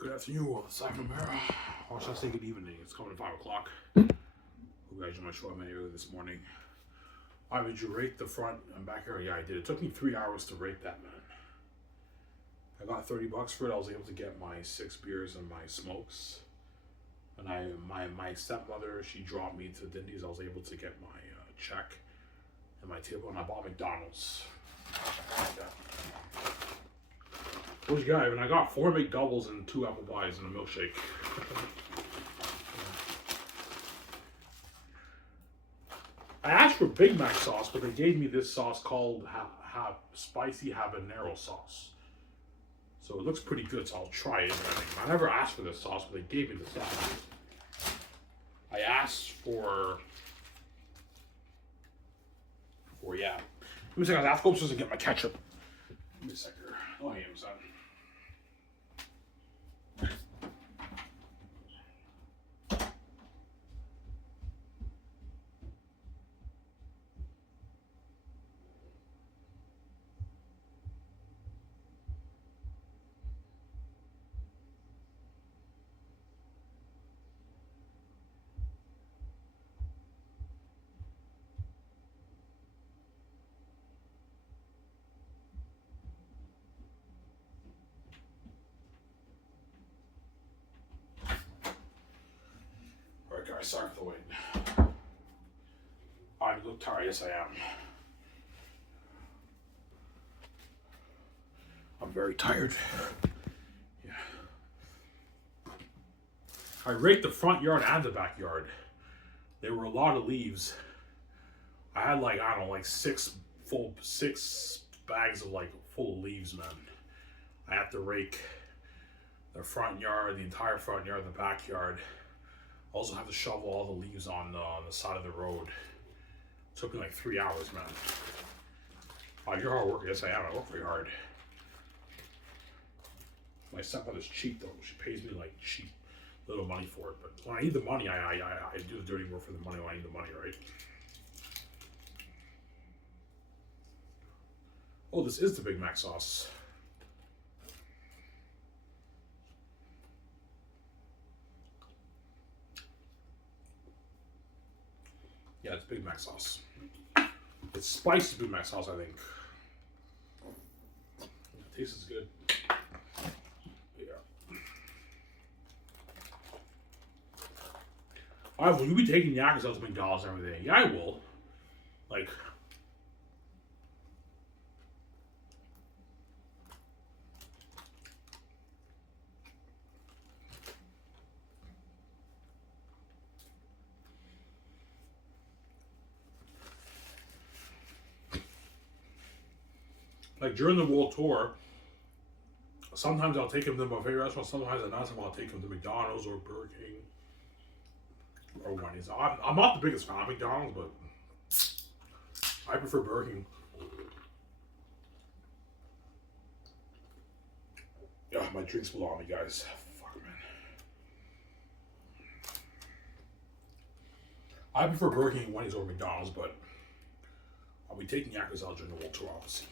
Good afternoon, Sacramento. Or should I say good evening? It's coming to 5 o'clock. Hope you guys enjoyed my short menu this morning. Did you rake the front and back area? Yeah, I did. It took me 3 hours to rake that, man. I got $30 for it. I was able to get my 6 beers and my smokes. And my stepmother, she dropped me to Dindy's. I was able to get my check and my table, and I bought McDonald's. What you got? And I got 4 McDoubles and 2 apple pies and a milkshake. I asked for Big Mac sauce, but they gave me this sauce called spicy habanero sauce. So it looks pretty good, so I'll try it. I never asked for this sauce, but they gave me the sauce. I asked for yeah. Give me a second. I have to go upstairs and get my ketchup. Give me a second. Oh, I am, son. Alright, guys, sorry for the wait. I look tired. Yes, I am. I'm very tired. Yeah. I raked the front yard and the backyard. There were a lot of leaves. I had like 6 bags of full of leaves, man. I have to rake the front yard, the entire front yard, the backyard. I also have to shovel all the leaves on the side of the road. It took me like 3 hours, man. You're a hard worker. Yes, I am. I work very hard. My stepmother's cheap, though. She pays me like cheap little money for it. But when I need the money, I do the dirty work for the money when I need the money, right? Oh, this is the Big Mac sauce. Yeah, it's Big Mac sauce. It's spicy Big Mac sauce, I think. It tastes good. Yeah. Will you be taking Yakkers out to McDonald's and everything? Yeah, I will. Like during the world tour, sometimes I'll take him to buffet restaurants. Sometimes I'll take him to McDonald's or Burger King or Wendy's. I'm not the biggest fan of McDonald's, but I prefer Burger King. Yeah, my drink's below me, guys. Fuck, man. I prefer Burger King, Wendy's, or McDonald's, but I'll be taking Yakkers out during the world tour, obviously.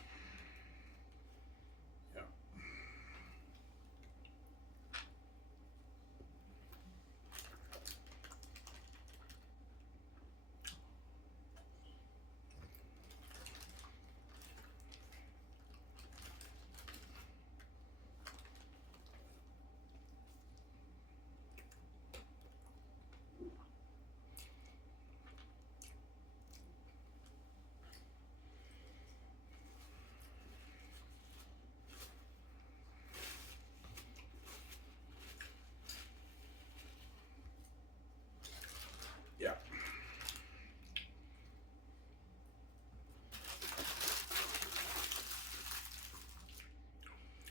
Yeah.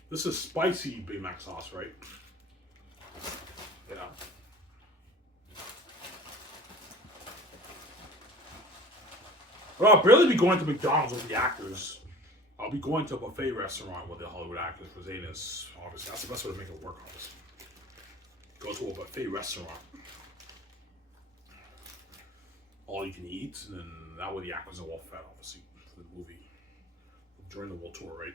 This is spicy Big Mac sauce, right? Yeah. Well, I'll barely be going to McDonald's with the actors. I'll be going to a buffet restaurant with the Hollywood actors cuisine is obviously that's the best way to make it work, obviously. Go to a buffet restaurant. All you can eat, and then that way the actors are well fed, obviously, for the movie. During the world tour, right?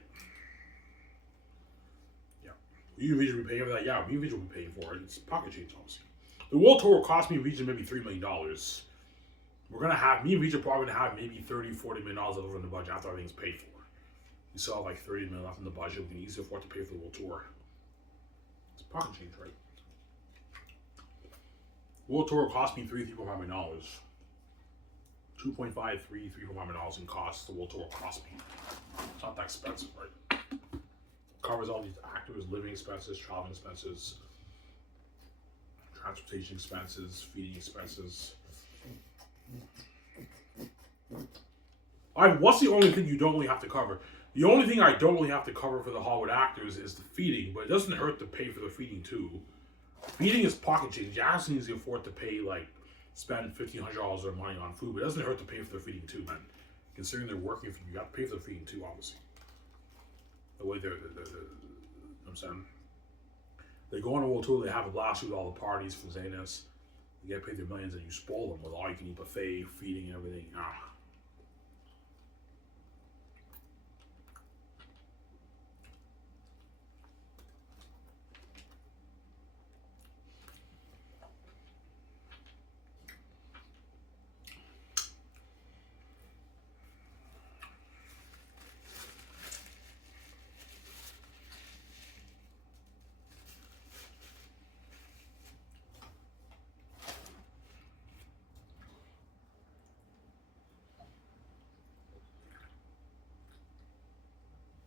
Yeah. You Region will be paying for that? Yeah, me and Region will be paying for it. It's pocket change, obviously. The World Tour will cost me and Region maybe $3 million. We're gonna have me and Region probably gonna have maybe 30, $40 million over in the budget after everything's paid for. We still have like 30 million left in the budget. We can easily afford to pay for the World Tour. It's pocket change, right? World Tour will cost me $3.5 million. 2.5, $3.5 million in costs. The World Tour will cost me. It's not that expensive, right? Covers all these actors' living expenses, traveling expenses, transportation expenses, feeding expenses. What's the only thing you don't really have to cover? The only thing I don't really have to cover for the Hollywood actors is the feeding, but it doesn't hurt to pay for the feeding too. Feeding is pocket change. You actually need to afford to pay, like, spend $1,500 of their money on food, but it doesn't hurt to pay for their feeding too, man. Considering they're working for you, you have to pay for the feeding too, obviously. The way they're you know what I'm saying? They go on a world tour, they have a blast with all the parties for Zanis. They get paid their millions and you spoil them with all you can eat buffet, feeding and everything.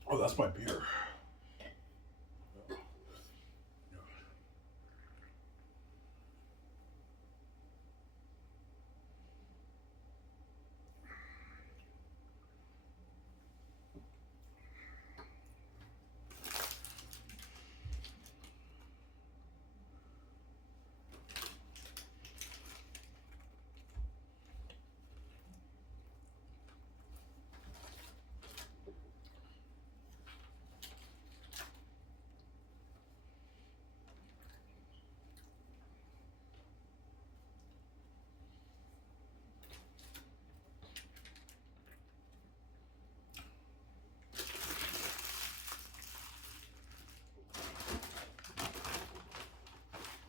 Oh, that's my beer.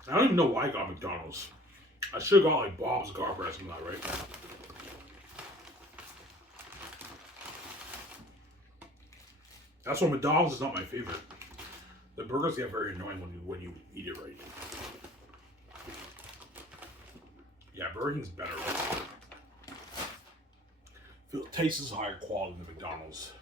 I don't even know why I got McDonald's. I should have got like Bob's Garber or something like that, right? That's why McDonald's is not my favorite. The burgers get very annoying when you eat it right. Yeah, Burger King's better. It tastes higher quality than McDonald's.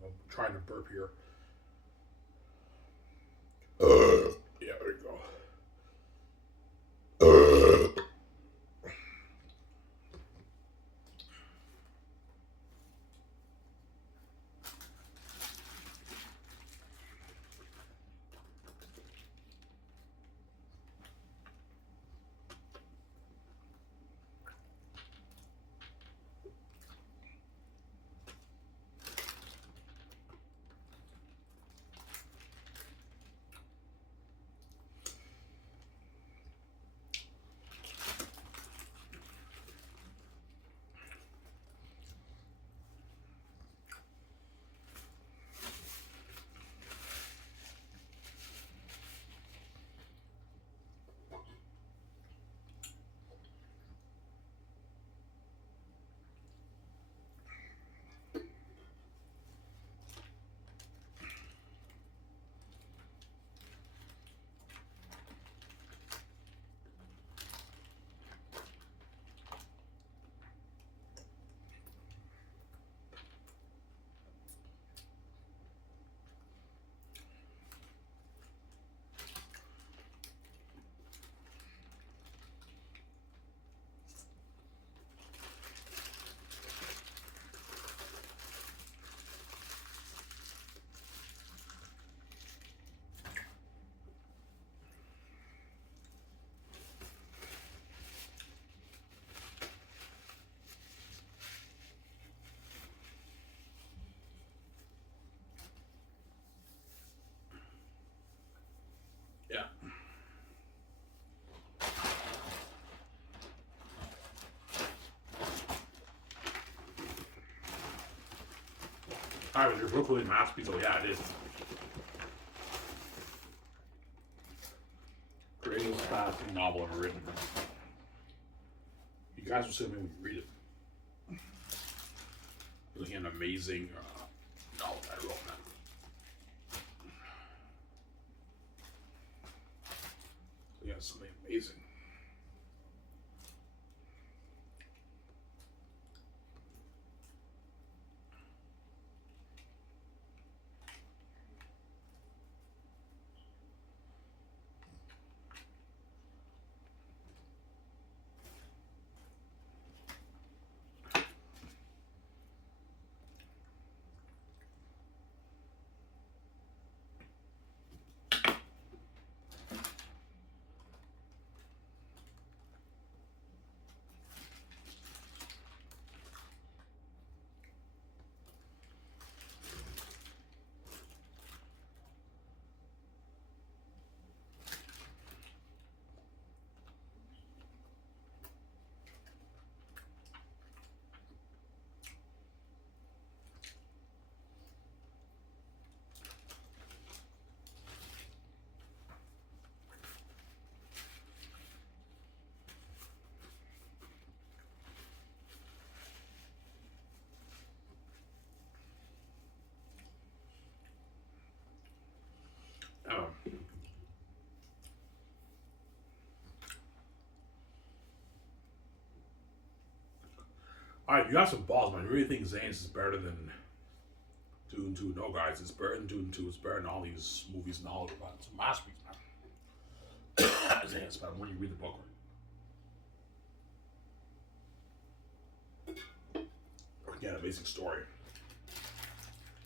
I'm trying to burp here. Yeah, there you go. Alright, your book really masterpiece. Oh yeah, it is. Greatest fantasy novel ever written. You guys will see me when you read it. Really an amazing novel I wrote, man. Yeah, something amazing. Um, Alright, you got some balls, man. I really think Zane's is better than Dune 2. No, guys, it's better than Dune 2. It's better than all these movies and all of it. It's a masterpiece, man. Zane's better when you read the book. Again, amazing story.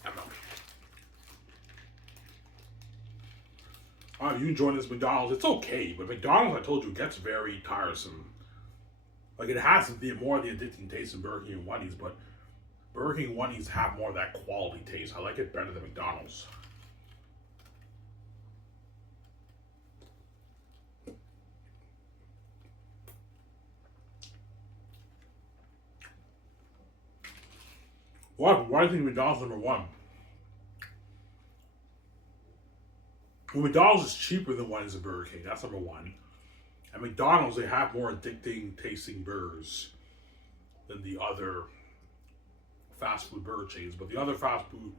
I don't know. Alright, you join this McDonald's. It's okay, but McDonald's, I told you, gets very tiresome. Like, it has the more of the addicting taste in Burger King and Wendy's, but Burger King and Wendy's have more of that quality taste. I like it better than McDonald's. Why do you think McDonald's is number one? Well, McDonald's is cheaper than Wendy's and Burger King. That's number one. At McDonald's, they have more addicting tasting burgers than the other fast food burger chains. But the other fast food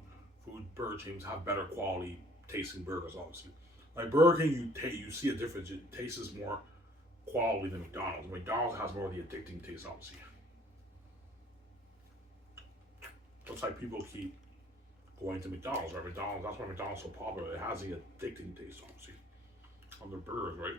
burger chains have better quality tasting burgers, obviously. Like Burger King, you see a difference. It tastes more quality than McDonald's. McDonald's has more of the addicting taste, obviously. Looks like people keep going to McDonald's, right? McDonald's, that's why McDonald's is so popular. It has the addicting taste, obviously, on their burgers, right?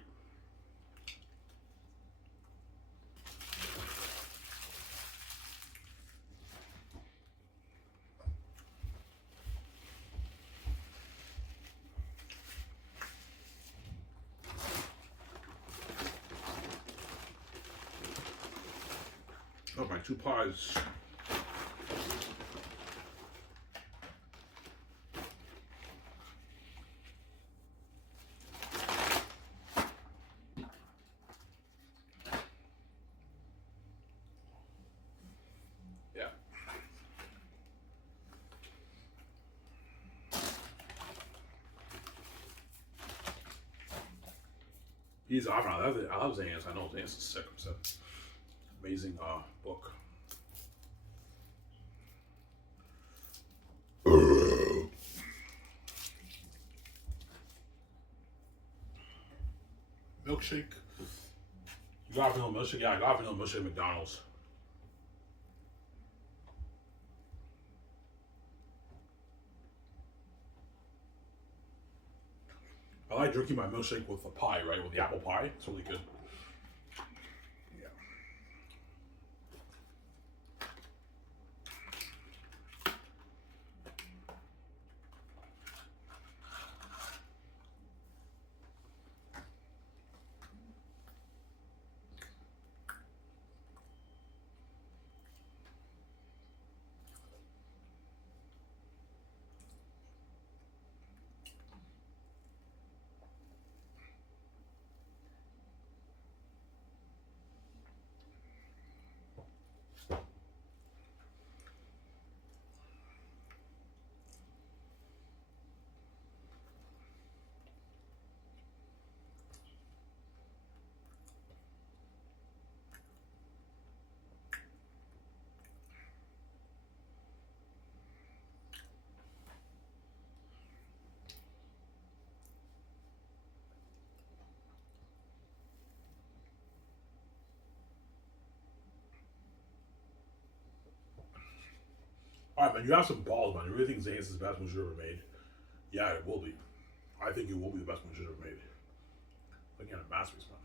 Oh, my two pies. Yeah. He's I love Zans. I know Zans is sick. It's an amazing book. Milkshake. You got vanilla milkshake? Yeah, I got vanilla milkshake at McDonald's. I like drinking my milkshake with the pie, right? With the apple pie. It's really good. Yeah. Alright, man, you have some balls, man. You really think Zayn is the best movie ever made? Yeah, it will be. I think it will be the best movie ever made. Looking at a masterpiece, man.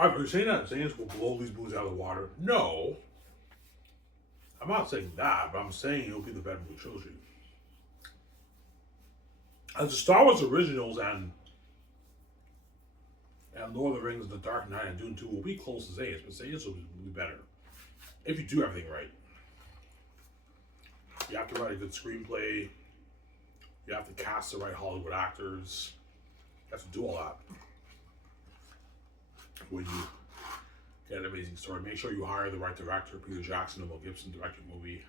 Are you saying that Zayn will blow these movies out of the water? No. I'm not saying that, but I'm saying it'll be the better movie trilogy. As the Star Wars originals and Lord of the Rings and The Dark Knight and Dune 2 will be close to Zayn's, but Zayn's will be better. If you do everything right. You have to write a good screenplay. You have to cast the right Hollywood actors. You have to do all that. When you get an amazing story, make sure you hire the right director. Peter Jackson and Mel Gibson directed the movie.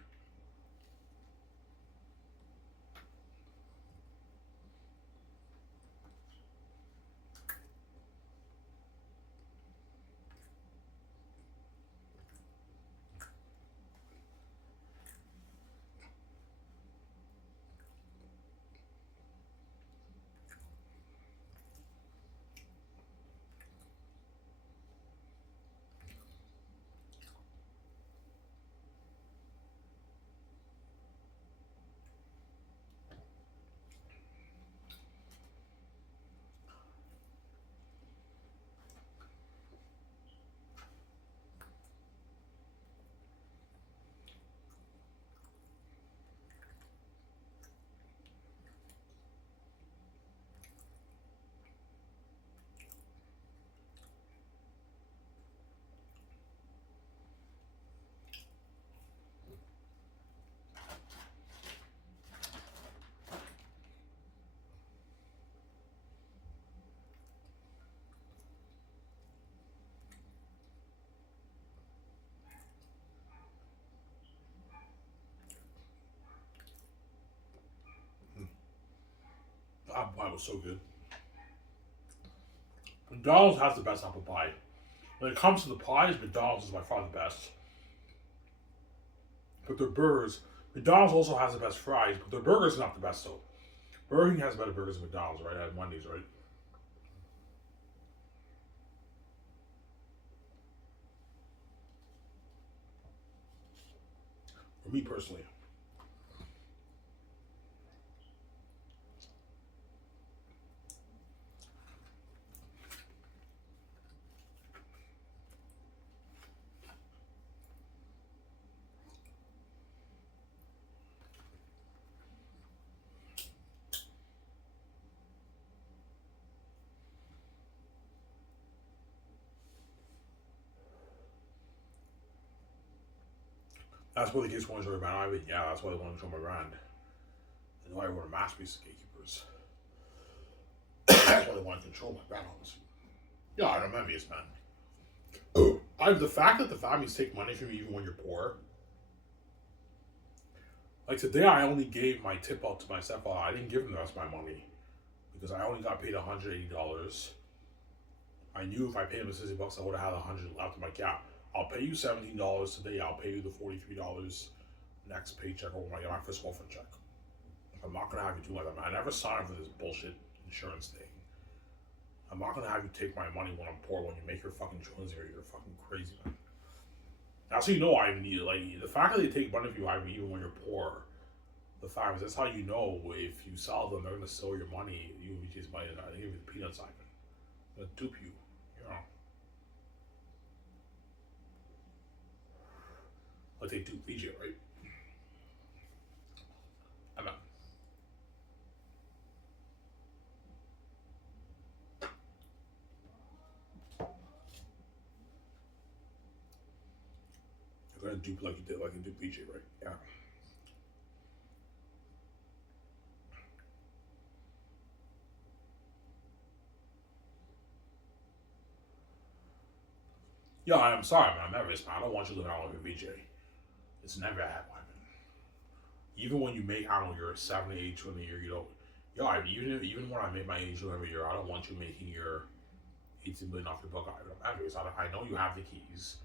Apple pie was so good. McDonald's has the best apple pie. When it comes to the pies, McDonald's is by far the best. But their burgers, McDonald's also has the best fries, but their burgers are not the best though. Burger King has better burgers than McDonald's, right? At Wendy's, right? For me personally. That's what the kids want to show my brand. I mean, yeah, that's why they want to show my brand. They know I want a masterpiece of gatekeepers. That's why they want to control my brand, honestly. Yeah, I'm envious, man. The fact that the families take money from you even when you're poor. Like today, I only gave my tip out to my stepfather. I didn't give him the rest of my money because I only got paid $180. I knew if I paid him $60, I would have had $100 left in my account. I'll pay you $17 today. I'll pay you the $43 next paycheck or when I get my first welfare check. I'm not gonna have you do like that. I never signed up for this bullshit insurance thing. I'm not gonna have you take my money when I'm poor. When you make your fucking trillions here, you're fucking crazy, man. That's how you know I need it. Like the fact that they take money from you even when you're poor. The fact is that's how you know if you sell them, they're gonna steal your money. You just money. They give you the peanuts, Ivan. They're gonna dupe you. You know. Like they dupe VJ, right? I'm not. They're gonna dupe like you did, like you dupe VJ, right? Yeah. Yeah, I'm sorry, man. I'm nervous, man. I don't want you to live out like a VJ. It's never happened. even when you make, I don't know, your 70, 82 in a year, you don't. Yo, even when I make my 82 every year, I don't want you making your 18 million off your book item. Anyways, I know you have the keys.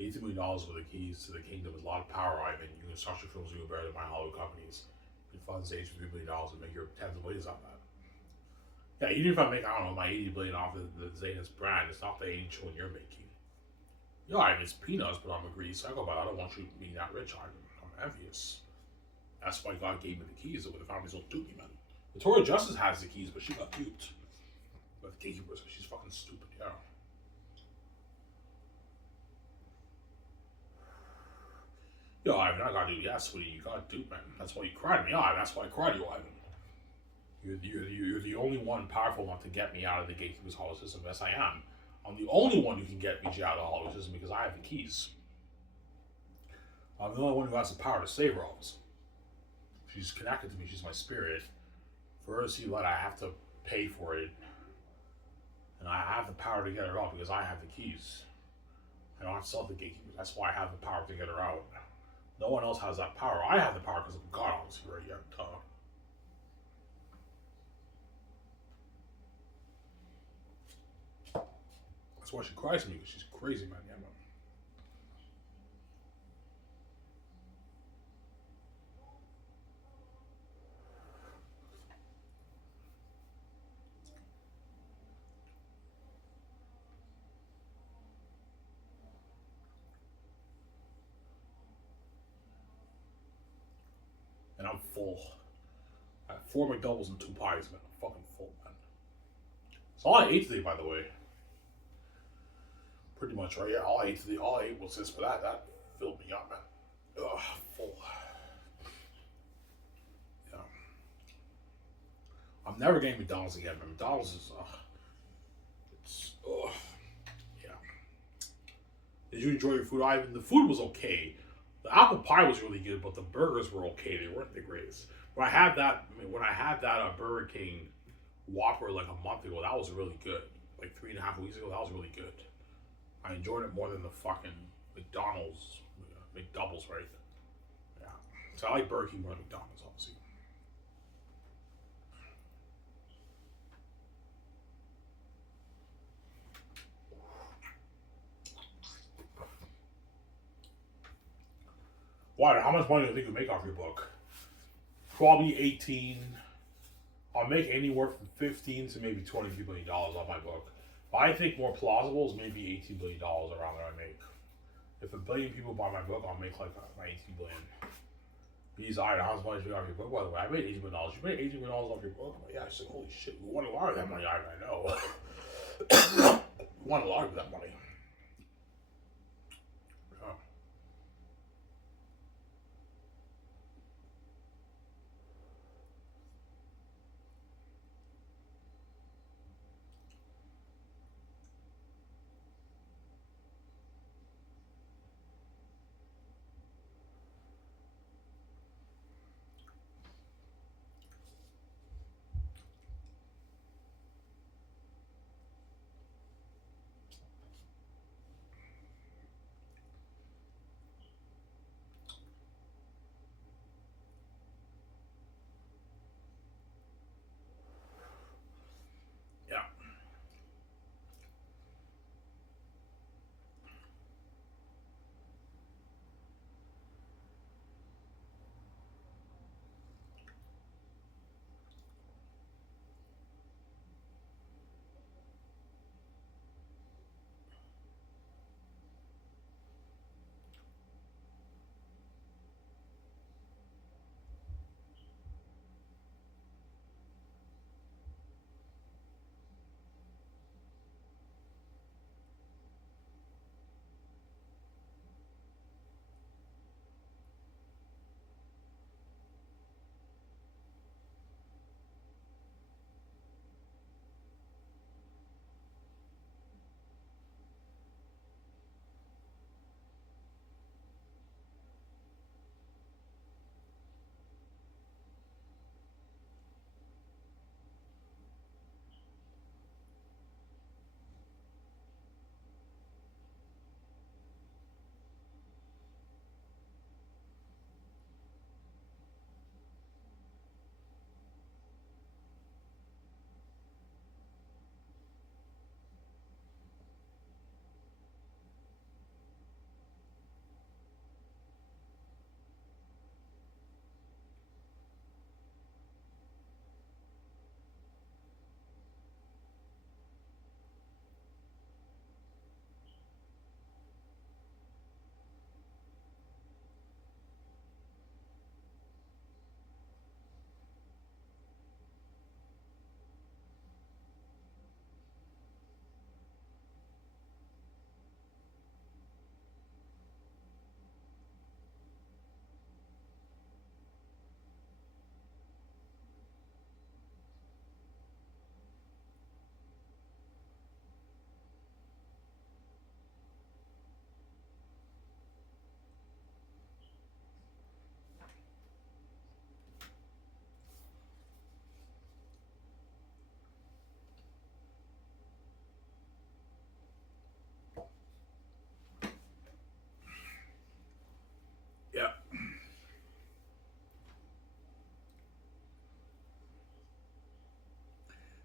$18 million with the keys to the kingdom is a lot of power, Ivan. You can start your films even better than my Hollywood companies. You can fund stage for $3 billion and make your tens of millions on that. Yeah, even if I make, I don't know, my 80 billion off of the Zanus brand, it's not the 82 one you're making. Yo, Ivan, it's peanuts, but I'm a greedy psychopath. I don't want you being that rich, Ivan. I'm envious. That's why God gave me the keys, so the families don't dupe me, man. Victoria Justice has the keys, but she got duped. But the gatekeepers, she's fucking stupid, yeah. Yo, Ivan, I got you. Yeah, sweetie, you got duped, man. That's why you cried at me. Yeah, that's why I cried you, Ivan. You're the only one powerful enough to get me out of the gatekeeper's hollow system. Yes, I am. I'm the only one who can get me out of the hollow system because I have the keys. I'm the only one who has the power to save Rose. She's connected to me. She's my spirit. For her to see light, I have to pay for it. And I have the power to get her out because I have the keys. I don't have to sell the gatekeepers. That's why I have the power to get her out. No one else has that power. I have the power because of God, obviously, right? Yeah, That's why she cries to me, because she's crazy, man. Yeah, man. And I'm full. I had 4 McDoubles and 2 pies, man. I'm fucking full, man. It's all I ate today, by the way. Pretty much, right? Yeah, all I ate today, all I ate was this, but that filled me up, man. Ugh, full. Yeah. I'm never getting McDonald's again, man. McDonald's is, it's, yeah. Did you enjoy your food, Ivan? The food was okay. The apple pie was really good, but the burgers were okay. They weren't the greatest. When I had that Burger King Whopper like a month ago, that was really good. Like 3.5 weeks ago, that was really good. I enjoyed it more than the fucking McDonald's McDoubles, right? Yeah. So I like Burger King more than McDonald's, obviously. Why? How much money do you think you make off your book? Probably 18. I'll make anywhere from 15 to maybe $23 billion on my book. But I think more plausible is maybe $18 billion around there I make. If a billion people buy my book, I'll make like my 18 billion. These how much money do you have your book, by the way? I made $18 billion. You made $18 billion off your book? Yeah, I said, holy shit, we won a lot of that money, I know. We won a lot of that money. Yeah.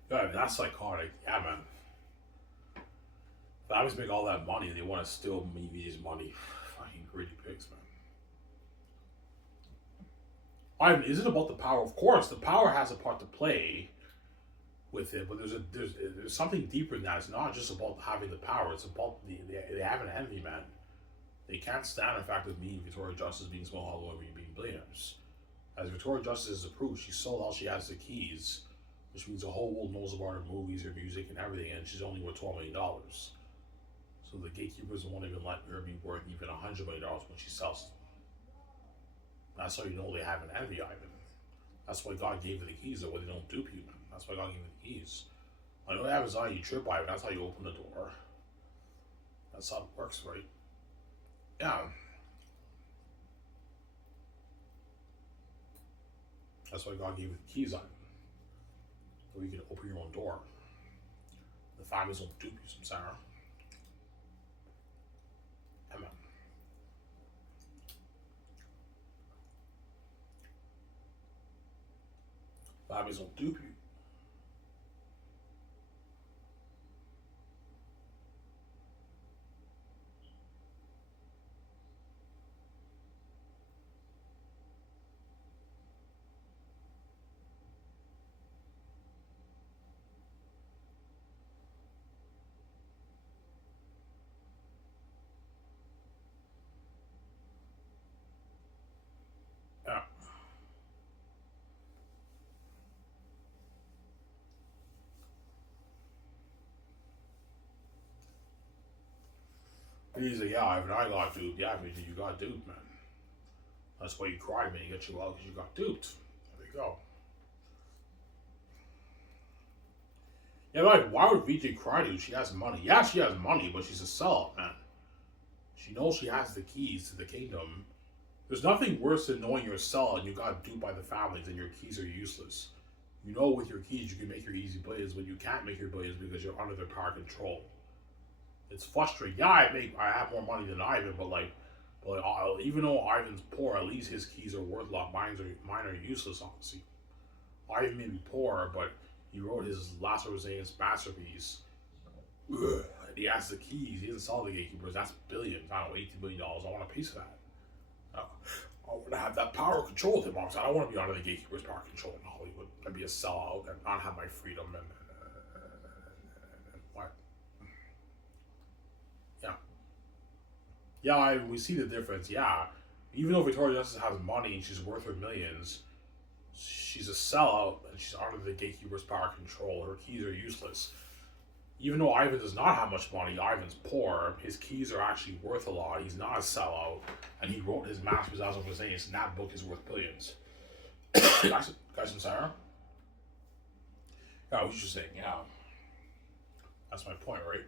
Yeah, that's psychotic. Yeah, man. Families make all that money and they want to steal Vijay's money. Fucking greedy pigs, man. I mean, is it about the power? Of course, the power has a part to play with it, but there's something deeper than that. It's not just about having the power. It's about they have an envy, man. They can't stand the fact of me and Victoria Justice being small all over being billionaires. As Victoria Justice is proof, she sold all she has the keys, which means the whole world knows about her movies, her music, and everything, and she's only worth $12 million. So the gatekeepers won't even let her be worth even $100 million when she sells them. That's how you know they have an envy, Ivan. That's why God gave her the keys, that way they don't dupe you, man. That's why God gave her the keys. I know it happens on you trip, Ivan. That's how you open the door. That's how it works, right? Yeah. That's why God gave you the keys, Ivan. So you can open your own door. The families don't dupe you, Samsara. Amen. Families don't dupe you. Yeah. And he's like, yeah, Ivan, I got duped. Yeah, I mean, you got duped, man. That's why you cried when you get you out, because you got duped. There you go. Yeah, like, why would Vijay cry to you? She has money. Yeah, she has money, but she's a sellout, man. She knows she has the keys to the kingdom. There's nothing worse than knowing you're a sellout and you got duped by the families and your keys are useless. You know with your keys you can make your easy billions, but you can't make your billions because you're under their power control. It's frustrating. Yeah, I have more money than Ivan, but even though Ivan's poor, at least his keys are worth a lot. Mine are useless, obviously. Ivan may be poor, but he wrote his Last Roseanne's masterpiece. Ugh. And he has the keys. He doesn't sell the gatekeepers. That's billions. I don't know, $18 billion. I want a piece of that. I want to have that power control with him. I don't want to be under the gatekeeper's power control in Hollywood and be a sellout and not have my freedom and what. Yeah. Yeah, we see the difference. Yeah. Even though Victoria Justice has money and she's worth her millions, she's a sellout and she's under the gatekeeper's power control. Her keys are useless. Even though Ivan does not have much money, Ivan's poor, his keys are actually worth a lot. He's not a sellout. And he wrote his master's as I was saying, and that book is worth billions. guys from Sarah? Yeah, I was just saying, yeah. That's my point, right?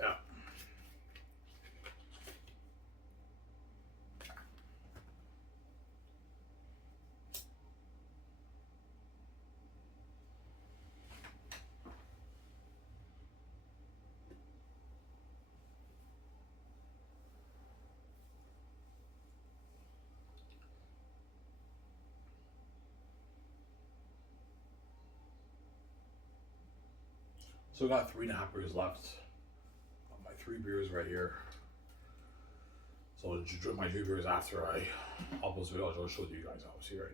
Yeah. So I got 3.5 beers left. My 3 beers right here. So I'll drink my 3 beers after I upload this video. I'll show you guys obviously, right?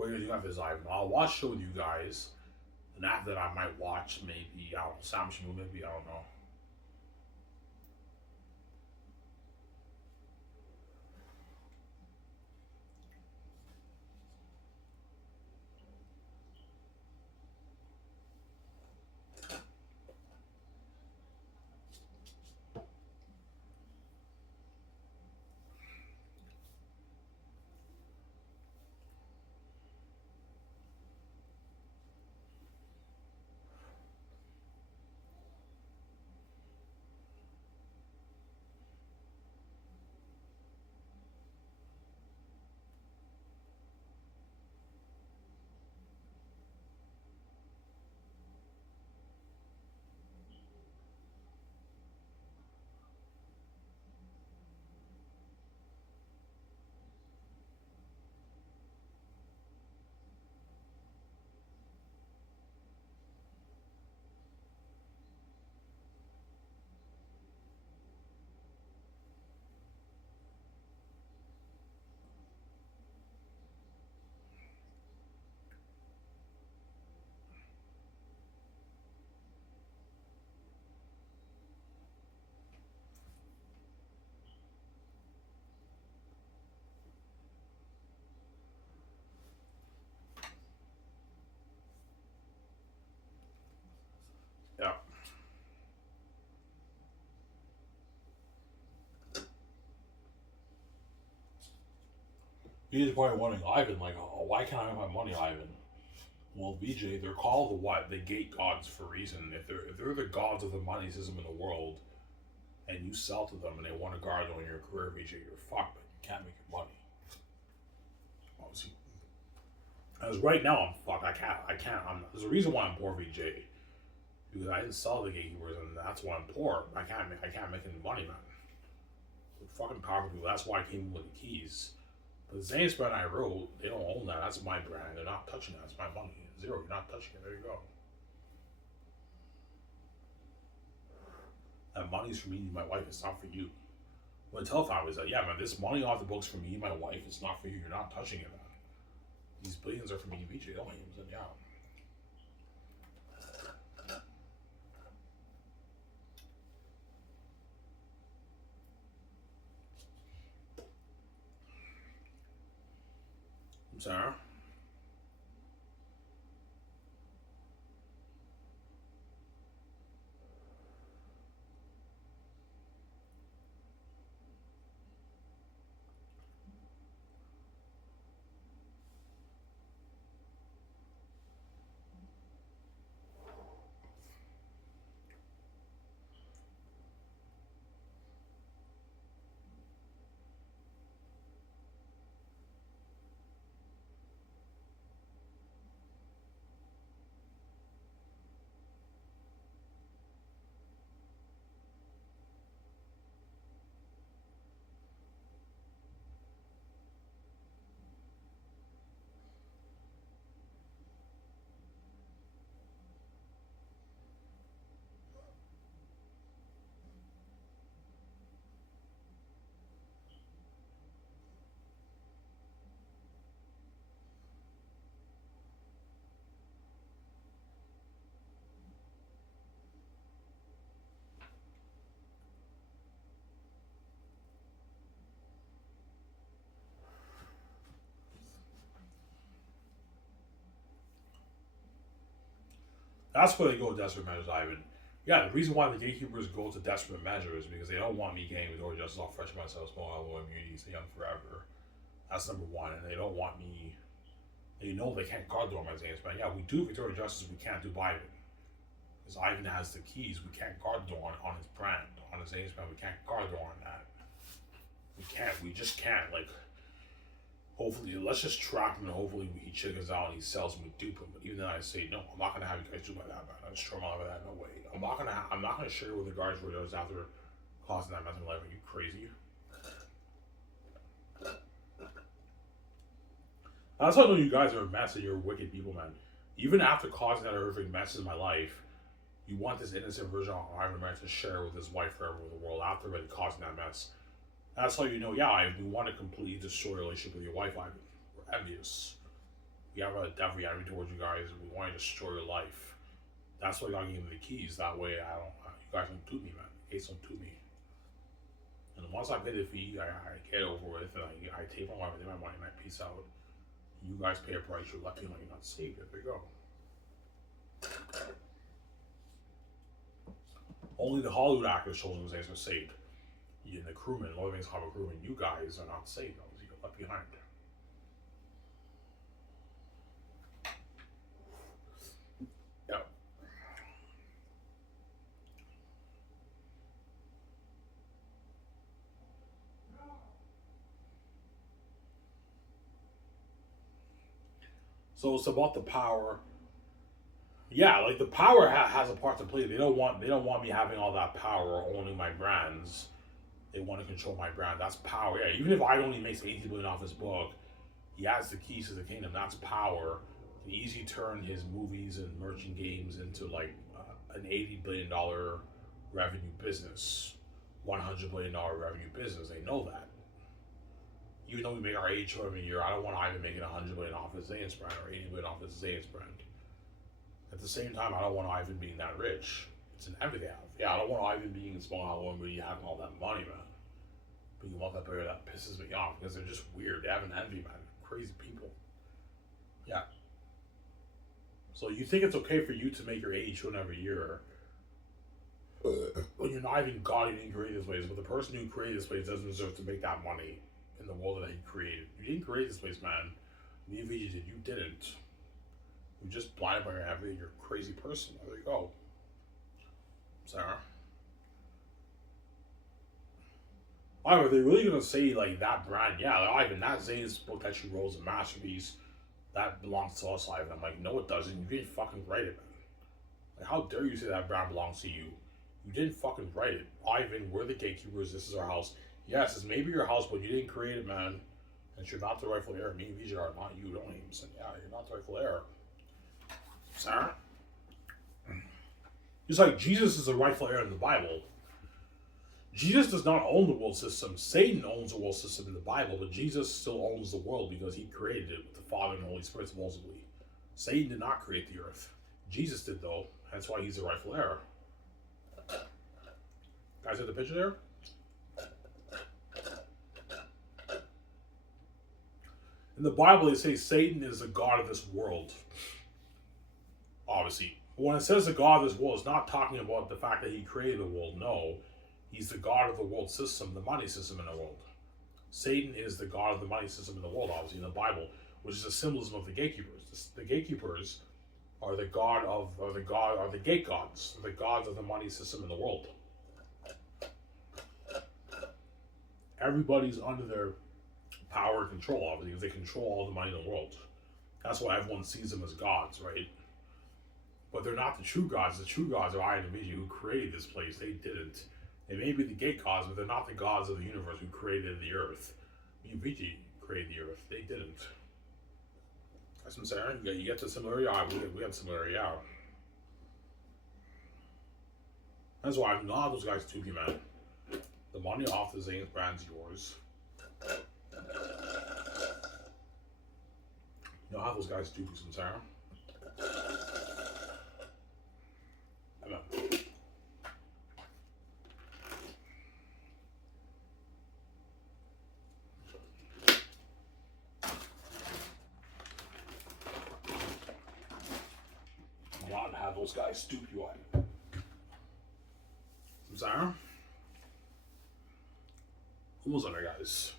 What are you gonna do after this, Ivan? I'll watch show with you guys, and after that, I might watch maybe I don't know, Sam Shmoo, maybe I don't know. Yeah. He's probably wondering, Ivan, like, oh, why can't I have my money, Ivan? Well, BJ, they're called the what? The gate gods for a reason. If they're the gods of the money system in the world, and you sell to them and they want to guard on your career, BJ, you're fucked. But you can't make your money. Obviously, as right now, I'm fucked. I can't. There's a reason why I'm poor, BJ. Because I didn't sell the gatekeepers, and that's why I'm poor. I can't make any money, man. The fucking powerful people. That's why I came with the keys. But the Zane's brand I wrote, they don't own that. That's my brand. They're not touching that. It's my money. Zero. You're not touching it. There you go. That money's for me and my wife. It's not for you. When I tell families that, yeah, man, this money off the books for me and my wife. It's not for you. You're not touching it, man. These billions are for me and BJ. Don't use them. Yeah. I'm sorry. That's why they go desperate measures, Ivan. Yeah, the reason why the gatekeepers go to desperate measures is because they don't want me getting with justice off fresh myself, small level immunity, stay young forever. That's number one. And they don't want me. They know they can't guard door my Zane's brand. Yeah, we do Victoria Justice, we can't do Biden. Because Ivan has the keys, we can't guard door on his brand. On his Zane's brand, we can't guard door on that. We can't. We just can't. Like, hopefully, let's just trap him and hopefully he chickens out and he sells him, we dupe him. But even then, I say, no, I'm not going to have you guys do like that, man. I just throw him out of that. No way. I'm not gonna share with the guards where those after causing that mental life. Are you crazy? That's how I know you guys are a mess and you're wicked people, man. Even after causing that horrific mess in my life, you want this innocent version of Ivan Man to share with his wife forever with the world after already causing that mess. That's how you know, yeah, we want to completely destroy your relationship with your wife, Ivan. We're envious. We have a death envy towards you guys. We want to destroy your life. That's why I give me the keys. That way, I don't. You guys don't toot me, man. You guys don't toot me. And once I pay the fee, I get over with, and I take my money, and I peace out. You guys pay a price. You're lucky, like you're not saved. There you go. Only the Hollywood actors, children, are saved. You, the crewmen, Lord Rings Harbor crewmen, you guys are not saved. You got left behind. Yeah. So it's about the power. Yeah, like the power has a part to play. They don't want me having all that power or owning my brands. They want to control my brand. That's power. Yeah, even if Ivan only makes 80 billion off his book, he has the keys to the kingdom. That's power. He easily turn his movies and merchant games into like an $80 billion revenue business, $100 billion revenue business. They know that. Even though we make our 80 every year, I don't want Ivan making 100 billion off his Zane's brand or 80 billion off his Zane's brand. At the same time, I don't want Ivan being that rich. It's an everything. Yeah, I don't want Ivan being in small Halloween where you have all that money, man. But you love that player, that pisses me off because they're just weird. They have an envy, man. Crazy people. Yeah. So you think it's okay for you to make your 82 every year when you're not even God, you didn't create this place, but the person who created this place doesn't deserve to make that money in the world that he created. You didn't create this place, man. Me and VG did. You didn't. You just blinded by your envy and you're a crazy person. There you go. Sarah. Are they really gonna say like that brand? Yeah, like, Ivan, that Zane's book that she wrote is a masterpiece. That belongs to us, Ivan. I'm like, no, it doesn't. You didn't fucking write it, man. Like, how dare you say that brand belongs to you? You didn't fucking write it, Ivan. We're the gatekeepers. This is our house. Yes, it's maybe your house, but you didn't create it, man. And you're not the rightful heir. Me and Vijay are not you. Don't even say, yeah, you're not the rightful heir. Sarah. Just like Jesus is the rightful heir in the Bible. Jesus does not own the world system. Satan owns the world system in the Bible, but Jesus still owns the world because he created it with the Father and the Holy Spirit supposedly. Satan did not create the earth. Jesus did, though. That's why he's the rightful heir. Guys, have the picture there? In the Bible, they say Satan is the god of this world. Obviously. But when it says the god of this world, it's not talking about the fact that he created the world. No. He's the god of the world system, the money system in the world. Satan is the god of the money system in the world, obviously, in the Bible, which is a symbolism of the gatekeepers. The gatekeepers are the gate gods, the gods of the money system in the world. Everybody's under their power and control, obviously, because they control all the money in the world. That's why everyone sees them as gods, right? But they're not the true gods. The true gods are I and Vijay who created this place. They didn't. They may be the gate gods, but they're not the gods of the universe who created the earth. Me and Vijay created the earth. They didn't. That's what I'm saying. You get the similarity? We have similarity, yeah. That's why I'm not those guys to be, man. The money off the Zane's brand's yours. You know how those guys do some Sarah? I know. Not have those guys stoop you on. Some Sarah? Almost other guys.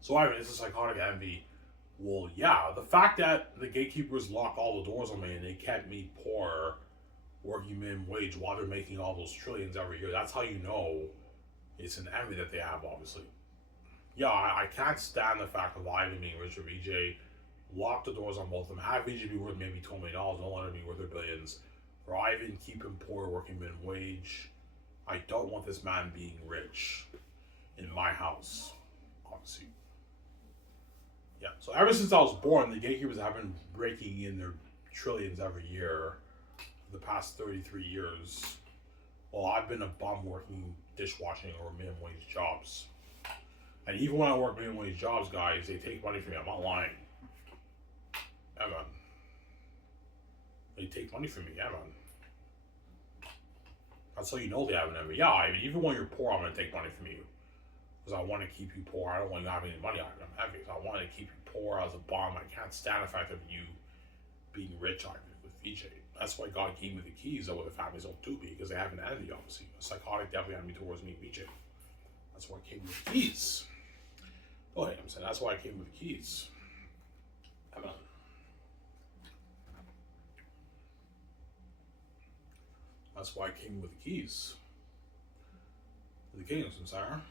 So I mean, it's a psychotic envy. Well, yeah, the fact that the gatekeepers locked all the doors on me and they kept me poor, working minimum wage while they're making all those trillions every year, that's how you know it's an envy that they have, obviously. Yeah, I can't stand the fact of Ivan being rich or VJ. Lock the doors on both of them. Have VJ be worth maybe $20 million. Don't let him be worth their billions. For Ivan, keep him poor, working minimum wage. I don't want this man being rich in my house. Obviously. Yeah. So ever since I was born, the gatekeepers have been breaking in their trillions every year for the past 33 years. Well, I've been a bum working dishwashing or minimum wage jobs. And even when I work minimum wage jobs, guys, they take money from me. I'm not lying. Yeah, man. They take money from me. Yeah, man. That's how you know they have an envy. Yeah, I mean, even when you're poor, I'm going to take money from you. Because I want to keep you poor. I don't want you having any money. I'm envious. I want to keep you poor as a bum. I can't stand the fact of you being rich with VJ. That's why God gave me the keys, though, what the families don't do, because they have an envy, obviously. A psychotic devil envy towards me, VJ. That's why I came with the keys. Go ahead, I'm saying that's why I came with the keys. That's why I came with the keys. The kingdom, Sarah.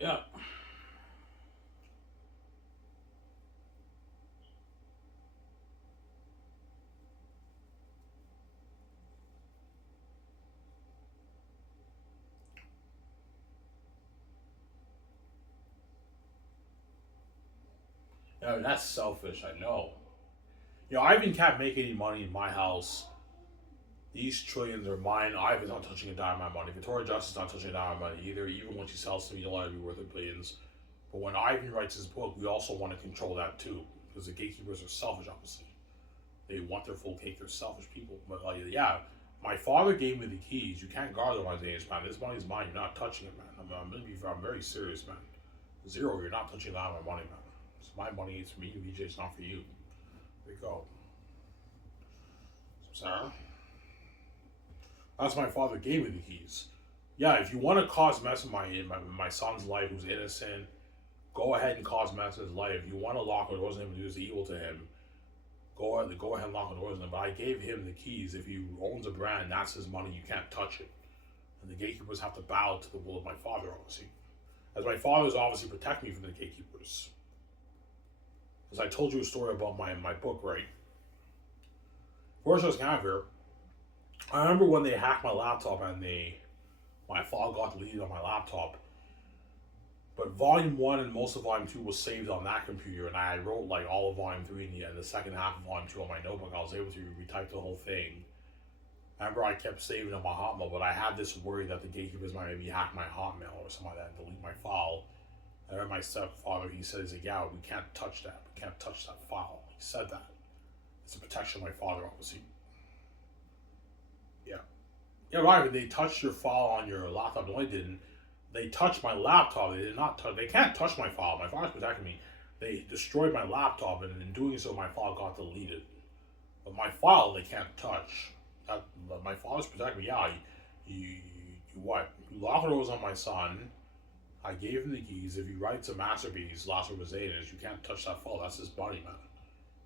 Yeah. No, that's selfish, I know. Ivan can't make any money in my house. These trillions are mine. Ivan's not touching a dime of my money. Victoria Justice is not touching a dime of my money either. Even when she sells to me, you'll let it be worth it billions. But when Ivan writes his book, we also want to control that too. Because the gatekeepers are selfish, obviously. They want their full cake. They're selfish people. But yeah, my father gave me the keys. You can't guard the money, man. This money's mine. You're not touching it, man. I'm very serious, man. Zero, you're not touching that of my money, man. It's my money. It's for me, VJ. It's not for you. There you go. Sarah? That's my father gave me the keys. Yeah, if you want to cause mess in my son's life who's innocent, go ahead and cause mess in his life. If you want to lock the doors on him and do this evil to him, go ahead and lock the doors on him. But I gave him the keys. If he owns a brand, that's his money. You can't touch it. And the gatekeepers have to bow to the will of my father, obviously. As my father's obviously protect me from the gatekeepers. As I told you a story about my book, right? First, I was kind of here. I remember when they hacked my laptop and my file got deleted on my laptop. But Volume 1 and most of Volume 2 was saved on that computer, and I wrote like all of Volume 3 and the second half of Volume 2 on my notebook. I was able to retype the whole thing. I remember I kept saving on my Hotmail, but I had this worry that the gatekeepers might maybe hack my Hotmail or something like that and delete my file. And then my stepfather, he said, yeah, we can't touch that. We can't touch that file. He said that. It's a protection of my father, obviously. Yeah. Yeah, right. They touched your file on your laptop. No, they didn't. They touched my laptop. They did not touch. They can't touch my file. My father's protecting me. They destroyed my laptop, and in doing so, my file got deleted. But my file, they can't touch. My father's protecting me. Yeah, you what? You lock the doors on my son. I gave him the keys. If he writes a masterpiece, Last Word Zayn's, you can't touch that file. That's his body, man.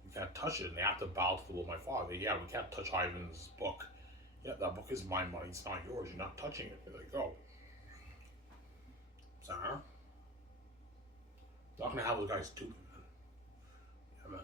You can't touch it. And they have to bow to the will of my father. Yeah, we can't touch Ivan's book. Yeah, that book is my money. It's not yours. You're not touching it. They're like, oh. Sarah? Not gonna have those guys stupid, man. Yeah, man.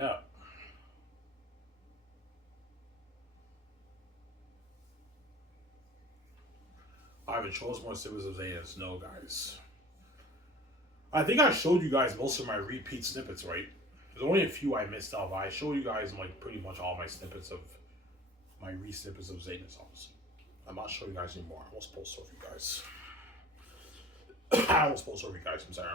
Yeah. Ivan, show us more snippets of Zayn's. No, guys. I think I showed you guys most of my repeat snippets, right? There's only a few I missed out, but I showed you guys like pretty much all my snippets of my re-snippets of Zayn's, obviously. I'm not showing you guys anymore. I was supposed to show you guys. I was supposed to show you guys, I'm sorry.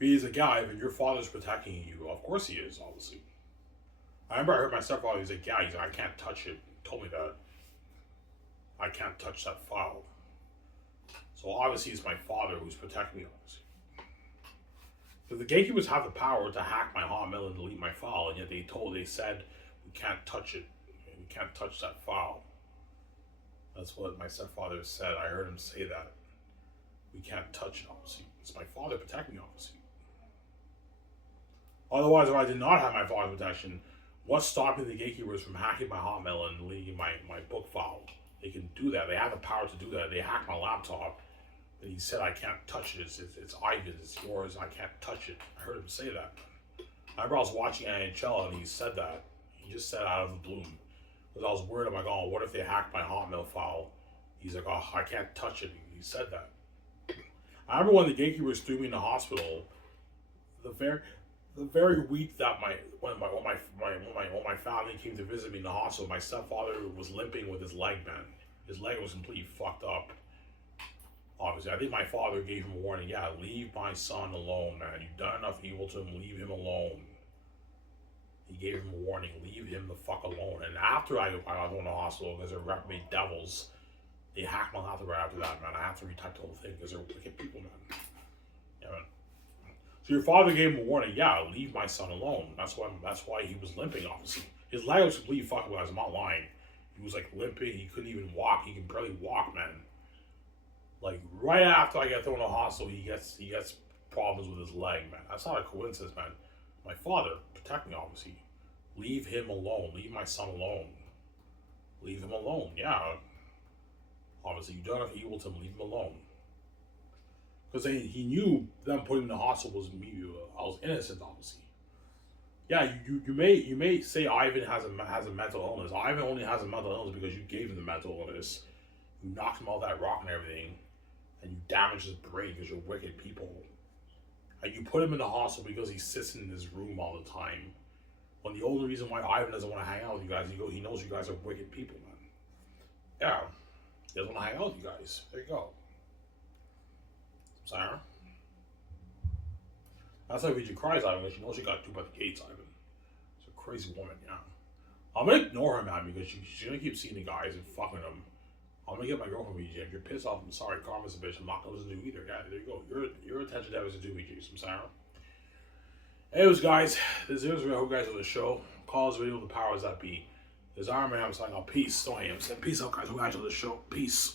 He's like, yeah, Ivan, your father's protecting you. Of course he is, obviously. I remember I heard my stepfather, he's like, yeah, he's like, I can't touch it. He told me that. I can't touch that file. So obviously it's my father who's protecting me, obviously. So the gatekeepers have the power to hack my Hotmail and delete my file, and yet they said we can't touch it. We can't touch that file. That's what my stepfather said. I heard him say that. We can't touch it, obviously. It's my father protecting me, obviously. Otherwise, if I did not have my father's protection, what's stopping the gatekeepers from hacking my Hotmail and deleting my book file? They can do that. They have the power to do that. They hacked my laptop, and he said I can't touch it. It's Ivan's. It's yours. I can't touch it. I heard him say that. I remember I was watching NHL, and he said that. He just said out of the blue. Because I was worried, I'm like, oh, what if they hacked my Hotmail file? He's like, oh, I can't touch it. He said that. I remember when the gatekeepers threw me in the hospital, the very week that when my family came to visit me in the hospital, my stepfather was limping with his leg, man. His leg was completely fucked up. Obviously, I think my father gave him a warning. Yeah, leave my son alone, man. You've done enough evil to him. Leave him alone. He gave him a warning. Leave him the fuck alone. And after I got thrown in the hospital because they're reprobate devils, they hacked my laptop right after that, man. I have to retype the whole thing because they're wicked people, man. Yeah, man. So your father gave him a warning. Yeah, leave my son alone. That's why he was limping. Obviously, his leg was completely fucked up. I'm not lying. He was like limping. He couldn't even walk. He can barely walk, man. Like right after I get thrown in the hospital, he gets problems with his leg, man. That's not a coincidence, man. My father protect me, obviously. Leave him alone. Leave my son alone. Leave him alone. Yeah. Obviously, you done enough evil to him. Leave him alone. Because he knew them putting him in the hospital was me. I was innocent, obviously. Yeah, you may say Ivan has a mental illness. Ivan only has a mental illness because you gave him the mental illness. You knocked him out that rock and everything, and you damaged his brain because you're wicked people. And you put him in the hospital because he sits in his room all the time. When the only reason why Ivan doesn't want to hang out with you guys, he knows you guys are wicked people, man. Yeah, he doesn't want to hang out with you guys. There you go. Sarah. That's how Vijay cries, Ivan, because she knows she got two by the gates, Ivan. She's a crazy woman, yeah. I'm gonna ignore her, man, because she's gonna keep seeing the guys and fucking them. I'm gonna get my girlfriend VJ. If you're pissed off, I'm sorry. Karma's a bitch. I'm not gonna listen to you either. Yeah, there you go. Your attention deficit too, VJ. I'm sorry. Anyways, guys, this is Israel. I hope you guys on the show. Call this video the powers that be. This Iron Man. I'm signing off. Peace. Don't hate him. Peace out, guys. Hope you guys on the show. Peace.